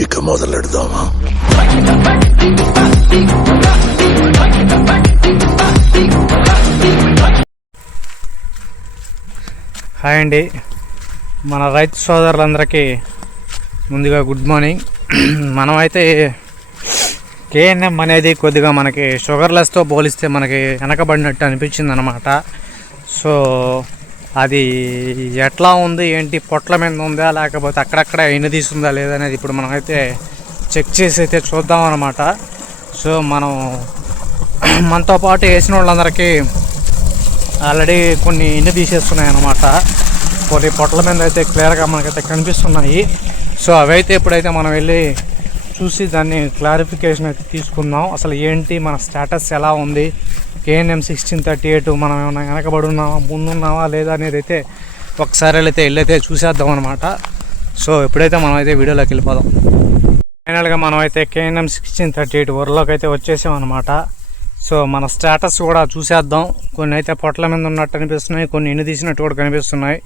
ఇక మొదలెడదామా? హాయ్ అండి, మన రైతు సోదరులందరికీ ముందుగా గుడ్ మార్నింగ్. మనమైతే కేఎన్ఎం అనేది కొద్దిగా మనకి షుగర్లెస్తో పోలిస్తే మనకి వెనకబడినట్టు అనిపించింది అనమాట. సో అది ఎట్లా ఉంది ఏంటి, పొట్ల మీద ఉందా లేకపోతే అక్కడక్కడ తీస్తుందా లేదనేది ఇప్పుడు మనమైతే చెక్ చేసి అయితే చూద్దాం అనమాట. సో మనతో పాటు వేసిన వాళ్ళందరికీ ఆల్రెడీ కొన్ని తీసేస్తున్నాయి అన్నమాట. కొన్ని పొట్ల మీద అయితే క్లియర్గా మనకైతే కనిపిస్తున్నాయి. సో అవైతే ఇప్పుడైతే మనం వెళ్ళి చూసి దాన్ని క్లారిఫికేషన్ అయితే తీసుకుందాం. అసలు ఏంటి, మన స్టేటస్ ఎలా ఉంది, కేఎన్ఎం 1638 మనం ఏమైనా వెనకబడి ఉన్నామా, ముందున్నావా లేదా అనేది అయితే ఒకసారి వెళ్ళైతే చూసేద్దాం అనమాట. సో ఇప్పుడైతే మనం అయితే వీడియోలోకి వెళ్ళిపోదాం. ఫైనల్గా మనం అయితే కేఎన్ఎం 1638 ఊర్లోకి అయితే వచ్చేసాం అనమాట. సో మన స్టేటస్ కూడా చూసేద్దాం. కొన్ని అయితే పొట్ల మీద ఉన్నట్టు అనిపిస్తున్నాయి, కొన్ని తీసినట్టు కూడా కనిపిస్తున్నాయి.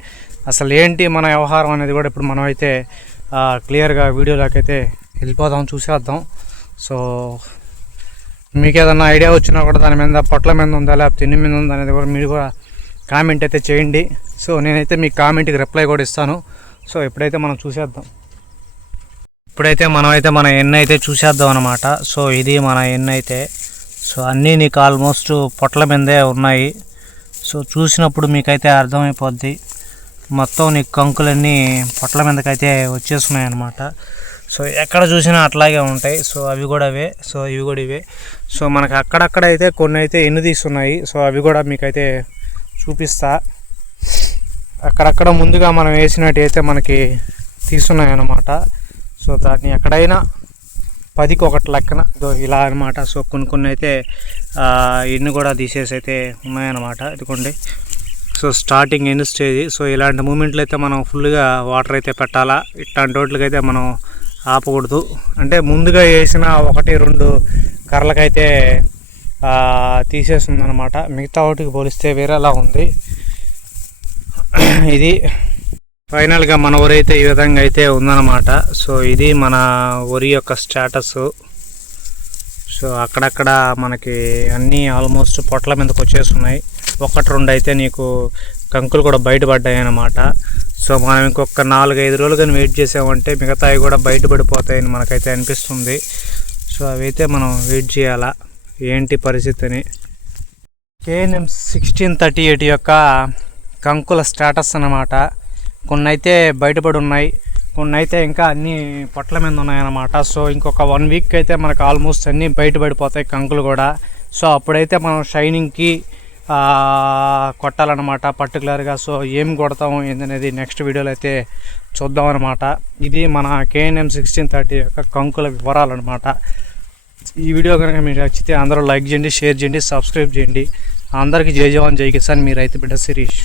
అసలు ఏంటి మన వ్యవహారం అనేది కూడా ఇప్పుడు మనం అయితే క్లియర్గా వీడియోలోకి అయితే వెళ్ళిపోదాం, చూసేద్దాం. సో మీకు ఏదన్నా ఐడియా వచ్చినా కూడా దాని మీద పొట్ల మీద ఉందా లేకపోతే ఎన్ని మీద ఉందా అనేది కూడా మీరు కూడా కామెంట్ అయితే చేయండి. సో నేనైతే మీ కామెంట్కి రిప్లై కూడా ఇస్తాను. సో ఇప్పుడైతే మనం చూసేద్దాం. ఇప్పుడైతే మనమైతే మన ఎన్ని అయితే చూసేద్దాం అనమాట. సో ఇది మన ఎన్ని అయితే. సో అన్నీ నీకు ఆల్మోస్ట్ పొట్ల మీదే ఉన్నాయి. సో చూసినప్పుడు మీకైతే అర్థమైపోద్ది. మొత్తం నీకు కంకులన్నీ పొట్ల మీదకైతే వచ్చేస్తున్నాయి అన్నమాట. సో ఎక్కడ చూసినా అట్లాగే ఉంటాయి. సో అవి కూడా అవే, సో ఇవి కూడా ఇవే. సో మనకు అక్కడక్కడ అయితే కొన్ని అయితే తీస్తున్నాయి. సో అవి కూడా మీకైతే చూపిస్తా. అక్కడక్కడ ముందుగా మనం వేసినట్టు అయితే మనకి తీస్తున్నాయి అన్నమాట. సో దాన్ని ఎక్కడైనా 10కి 1 లెక్కన ఇలా అనమాట. సో కొన్ని అయితే ఎన్ని కూడా తీసేసి అయితే ఉన్నాయన్నమాట. ఇదిగోండి. So starting end stage. So ఇలాంటి మూమెంట్లు అయితే మనం ఫుల్గా వాటర్ అయితే పెట్టాలా. ఇట్లాంటి వాటికైతే మనం ఆపకూడదు. అంటే ముందుగా వేసిన 1-2 కర్రలకైతే తీసేస్తుంది అనమాట. మిగతా వాటికి పోలిస్తే వేరేలా ఉంది ఇది. ఫైనల్గా మన వరి అయితే ఈ విధంగా అయితే ఉందన్నమాట. సో ఇది మన వరి యొక్క స్టేటస్. సో అక్కడక్కడ మనకి అన్నీ ఆల్మోస్ట్ పొట్ల మీదకి వచ్చేస్తున్నాయి. 1-2 అయితే నీకు కంకులు కూడా బయటపడ్డాయి అన్నమాట. సో మనం ఇంకొక 4-5 రోజులు కానీ వెయిట్ చేసామంటే మిగతావి కూడా బయటపడిపోతాయని మనకైతే అనిపిస్తుంది. సో అవైతే మనం వెయిట్ చేయాలా ఏంటి పరిస్థితిని. కేఎన్ఎం 1638 యొక్క కంకుల స్టేటస్ అన్నమాట. కొన్ని అయితే బయటపడి ఉన్నాయి, కొన్ని అయితే ఇంకా అన్నీ పొట్ల మీద ఉన్నాయన్నమాట. సో ఇంకొక 1 వీక్ అయితే మనకు ఆల్మోస్ట్ అన్నీ బయటపడిపోతాయి కంకులు కూడా. సో అప్పుడైతే మనం షైనింగ్కి కొట్టాలన్నమాట పర్టికులర్గా. సో ఏం కొడతాము ఏందనేది నెక్స్ట్ వీడియోలో అయితే చూద్దాం అనమాట. ఇది మన కేఎన్ఎం 1630 యొక్క కంకుల వివరాలన్నమాట. ఈ వీడియో కనుక మీరు నచ్చితే అందరూ లైక్ చేయండి, షేర్ చేయండి, సబ్స్క్రైబ్ చేయండి. అందరికీ జై జవాన్ జై కిసాన్, మీ రైతు బిడ్డ శిరీష్.